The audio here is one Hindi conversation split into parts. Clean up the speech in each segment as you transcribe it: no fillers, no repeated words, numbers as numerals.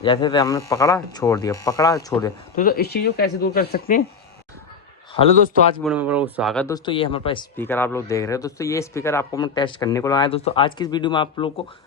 जैसे हमने पकड़ा छोड़ दिया, पकड़ा छोड़ दिया। तो इस चीज़ को कैसे दूर कर सकते हैं? हेलो दोस्तों, आज की वीडियो में बहुत स्वागत। दोस्तों ये हमारे पास स्पीकर आप लोग देख रहे हो। दोस्तों ये स्पीकर आपको हम टेस्ट करने को लगाया है। दोस्तों आज की इस वीडियो में हम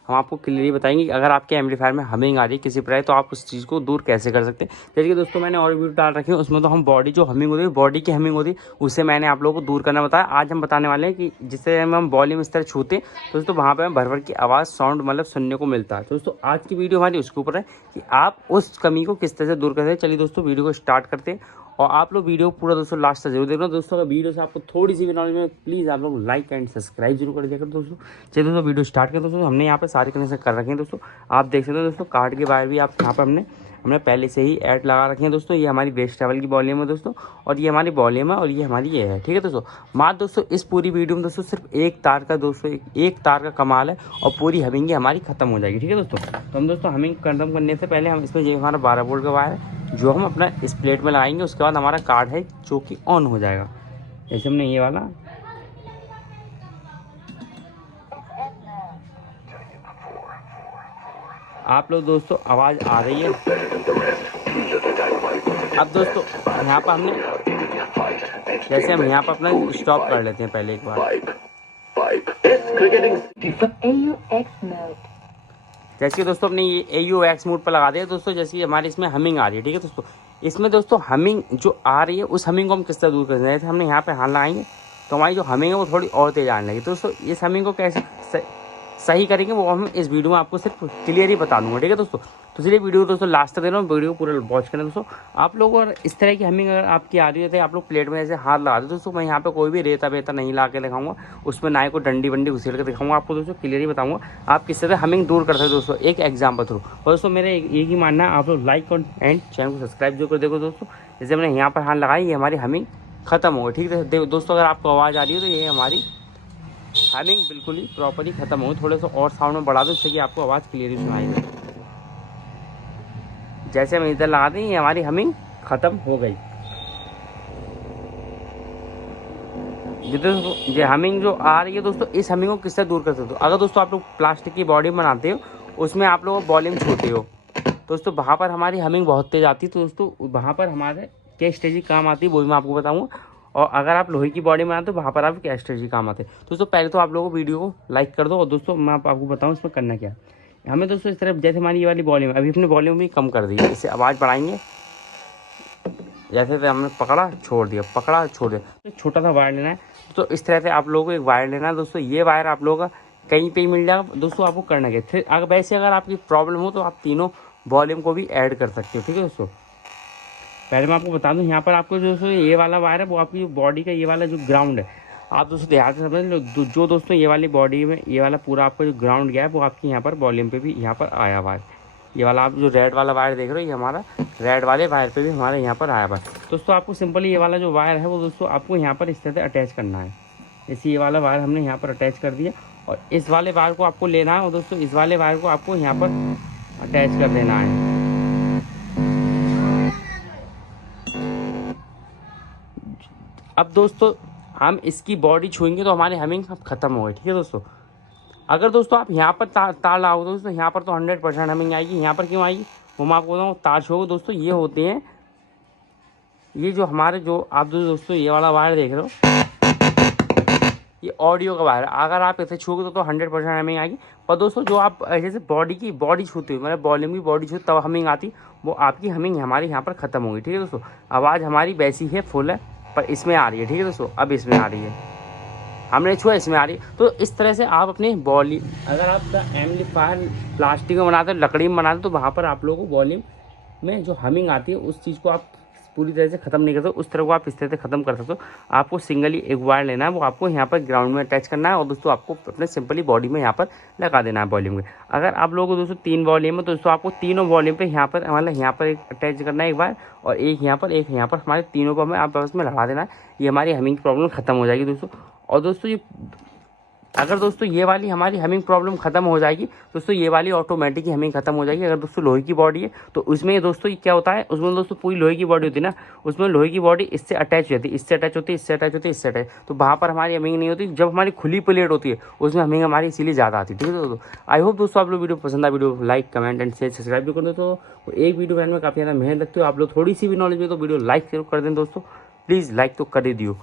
आपको क्लियरली बताएंगे कि अगर आपके एम्पलीफायर में हमिंग आ रही है किसी प्रकार, तो आप उस चीज़ को दूर कैसे कर सकते हैं। जैसे कि दोस्तों मैंने और वीडियो डाल रखी है, उसमें तो हम बॉडी जो हमिंग होती है, बॉडी की हमिंग होती है, उससे मैंने आप लोगों को दूर करना बताया। आज हम बताने वाले हैं कि जिससे हम वॉल्यूम इस तरह छूते हैं तो दोस्तों वहाँ पर भर भर की आवाज़ साउंड मतलब सुनने को मिलता है। तो दोस्तों आज की वीडियो हमारी उसके ऊपर है कि आप उस कमी को किस तरह से दूर कर सकते हैं। चलिए दोस्तों वीडियो को स्टार्ट करते हैं और आप लोग वीडियो पूरा दोस्तों लास्ट तक जरूर देखना। दोस्तों अगर वीडियो से आपको थोड़ी सी भी नॉलेज में, प्लीज़ आप लोग लाइक एंड सब्सक्राइब जरूर कर दिया करो दोस्तों। चलिए दोस्तों वीडियो स्टार्ट करें। दोस्तों हमने यहाँ पे सारे कनेक्शन कर रखे हैं दोस्तों, आप देख सकते हो। दोस्तों कार्ड के वायर भी आप यहाँ पर हमने पहले से ही ऐड लगा रखे हैं दोस्तों। ये हमारी बेस ट्रैवल की वॉल्यूम है दोस्तों, और ये हमारी वॉल्यूम है, और ये हमारी ये है, ठीक है दोस्तों। मात्र दोस्तों इस पूरी वीडियो में दोस्तों सिर्फ एक तार का दोस्तों एक तार का कमाल है, और पूरी हमिंग हमारी खत्म हो जाएगी, ठीक है दोस्तों। तो हम दोस्तों हमिंग खत्म करने से पहले हम इसमें ये हमारा 12 वोल्ट का वायर है जो हम अपना इस प्लेट में लगाएंगे। उसके बाद हमारा कार्ड है जो कि ऑन हो जाएगा। जैसे हमने ये वाला, आप लोग दोस्तों आवाज़ आ रही है। अब दोस्तों यहाँ पर हमने, जैसे हम यहाँ पर अपना स्टॉप कर लेते हैं पहले एक बार। जैसे कि दोस्तों अपने ये AUX मोड पर लगा दिया दोस्तों। जैसे कि हमारे इसमें हमिंग आ रही है, ठीक है दोस्तों। इसमें दोस्तों हमिंग जो आ रही है, उस हमिंग को हम किस तरह दूर कर सकते हैं। जैसे हमने यहाँ पे हाथ लगाएंगे तो हमारी जो हमिंग है वो थोड़ी और तेज आने लगी। दोस्तों इस हमिंग को कैसे सही करेंगे वो हम इस वीडियो में आपको सिर्फ क्लियर ही बता दूंगा, ठीक है दोस्तों। तो चलिए वीडियो दोस्तों लास्ट तक दे रहा हूँ, वीडियो पूरा वॉच करें दोस्तों। आप लोग और इस तरह की हमिंग अगर आपकी आ रही है तो आप लोग प्लेट में ऐसे हाथ लगा दो दोस्तों। मैं यहाँ पे कोई भी रेता वेता नहीं ला के दिखाऊंगा, उसमें ना ही कोई डंडी वंडी घुसेड़ के दिखाऊंगा आपको दोस्तों। क्लियर ही बताऊंगा आप किस तरह हमिंग दूर कर सकते हो दोस्तों, एक एग्जाम्पल थ्रू। और दोस्तों मेरे एक ही मानना है, आप लोग लाइक और एंड चैनल को सब्सक्राइब जो कर देखो दोस्तों। जैसे मैंने यहाँ पर हाथ लगाई, ये हमारी हमिंग खत्म हो गई, ठीक है दोस्तों। अगर आपको आवाज़ आ रही है तो ये हमारी हमिंग बिल्कुल ही प्रॉपरली खत्म हो गई। थोड़े से और साउंड में बढ़ा दो जिससे कि आपको आवाज़ क्लियरली सुनाई दे। जैसे हम इधर लगा दें, ये हमारी हमिंग खत्म हो गई। ये हमिंग जो आ रही है दोस्तों, इस हमिंग को किससे दूर कर सकते हो। अगर दोस्तों आप लोग प्लास्टिक की बॉडी बनाते हो, उसमें आप लोग वॉल्यूम छूते हो दोस्तों, वहाँ पर हमारी हमिंग बहुत तेज़ आती है। तो दोस्तों वहाँ पर हमारे क्या स्ट्रेटजी काम आती है वो भी मैं आपको बताऊँगा। और अगर आप लोहे की बॉडी बनाते हो, वहाँ पर आप क्या स्ट्रेटजी काम आते हैं दोस्तों। पहले तो आप लोगों को वीडियो को लाइक कर दो, और दोस्तों मैं आपको बताऊँ इसमें करना क्या है। हमें दोस्तों इस तरफ, जैसे हमारी ये वाली वॉल्यूम अभी अपनी वॉल्यूम भी कम कर दी है, इससे आवाज़ बढ़ाएंगे। जैसे हमने पकड़ा छोड़ दिया, पकड़ा छोड़ दिया। तो छोटा सा वायर लेना है तो इस तरह से आप लोगों को एक वायर लेना है दोस्तों। ये वायर आप लोगों का कहीं पे ही मिल जाएगा दोस्तों। आपको करना क्या, फिर अगर वैसे अगर आपकी प्रॉब्लम हो तो आप तीनों वॉल्यूम को भी ऐड कर सकते हो, ठीक है दोस्तों। पहले मैं आपको बता दूं, यहाँ पर आपको दोस्तों ये वाला वायर है वो आपकी बॉडी का ये वाला जो ग्राउंड है, आप दोस्तों ध्यान से समझ लो। जो दोस्तों ये वाली बॉडी में ये वाला पूरा आपका जो ग्राउंड गया है, वो आपकी यहाँ पर वॉल्यूम पे भी यहाँ पर आया हुआ है। ये वाला आप जो रेड वाला वायर देख रहे हो, ये हमारा रेड वाले वायर पे भी हमारे यहाँ पर आया हुआ है दोस्तों। आपको सिंपली ये वाला जो वायर है वो दोस्तों आपको यहाँ पर इस तरह से अटैच करना है। जैसे ये वाला वायर हमने यहाँ पर अटैच कर दिया, और इस वाले वायर को आपको लेना है, और दोस्तों इस वाले वायर को आपको यहाँ पर अटैच कर देना है। अब दोस्तों हम इसकी बॉडी छुएंगे तो हमारी हमिंग अब खत्म हो गई, ठीक है दोस्तों। अगर दोस्तों आप यहाँ पर तार लगाओ दोस्तों, यहाँ पर तो 100% हमिंग आएगी। यहाँ पर क्यों आएगी वो मैं आपको बताऊँ। तार छुओगे दोस्तों, ये होते हैं, ये जो हमारे जो आप दोस्तों ये वाला वायर देख रहे हो, ये ऑडियो का वायर। अगर आप इसे छूओगे तो 100% हमिंग आएगी। पर दोस्तों जो आप जैसे बॉडी की बॉडी छूते हो, मतलब वॉल्यूम की बॉडी छूते तब हमिंग आती, वो आपकी हमिंग हमारे यहाँ पर खत्म होगी, ठीक है दोस्तों। आवाज़ हमारी वैसी है फुल है, पर इसमें आ रही है, ठीक है दोस्तों। अब इसमें आ रही है, हमने छुआ इसमें आ रही है। तो इस तरह से आप अपनी वॉल्यूम, अगर आप एम्पलीफायर प्लास्टिक में बनाते हो, लकड़ी में बनाते हो, तो वहाँ पर आप लोगों को वॉल्यूम में जो हमिंग आती है उस चीज़ को आप पूरी तरह से ख़त्म नहीं कर सकते। उस तरह को आप इस तरह से ख़त्म कर सकते हो। आपको सिंगली एक वायर लेना है, वो आपको यहाँ पर ग्राउंड में अटैच करना है, और दोस्तों आपको अपने सिंपली बॉडी में यहाँ पर लगा देना है वॉल्यूम के। अगर आप लोगों को दोस्तों 3 वॉल्यूम है तो दोस्तों आपको तीनों वॉल्यूम पे यहाँ पर मतलब यहाँ पर एक अटैच करना है एक वायर, और एक यहाँ पर हमारे तीनों को हमें आप बस में लगा देना है। ये हमारी हमिंग की प्रॉब्लम ख़त्म हो जाएगी दोस्तों। और दोस्तों ये अगर दोस्तों ये वाली हमारी हमिंग प्रॉब्लम खत्म हो जाएगी दोस्तों, ये वाली ऑटोमेटिक ही हमिंग खत्म हो जाएगी। अगर दोस्तों लोहे की बॉडी है तो उसमें दोस्तों ये क्या होता है, उसमें दोस्तों पूरी लोहे की बॉडी होती है ना, उसमें लोहे की बॉडी इससे अटैच हो जाती है, इससे अटैच होती है, इससे अटैच होती है, इससे अटैच, तो वहाँ पर हमारी हमिंग नहीं होती। जब हमारी खुली प्लेट होती है उसमें हमिंग हमारी इसीलिए ज़्यादा आती है। ठीक है दोस्तों, आई होप दोस्तों आप लोग वीडियो पसंद आए, video like comment and share subscribe भी कर दो। तो एक वीडियो बनाने में काफ़ी ज़्यादा मेहनत लगती है, आप लोग थोड़ी सी भी नॉलेज में तो वीडियो लाइक जरूर कर दें दोस्तों, प्लीज़ लाइक तो कर ही दियो।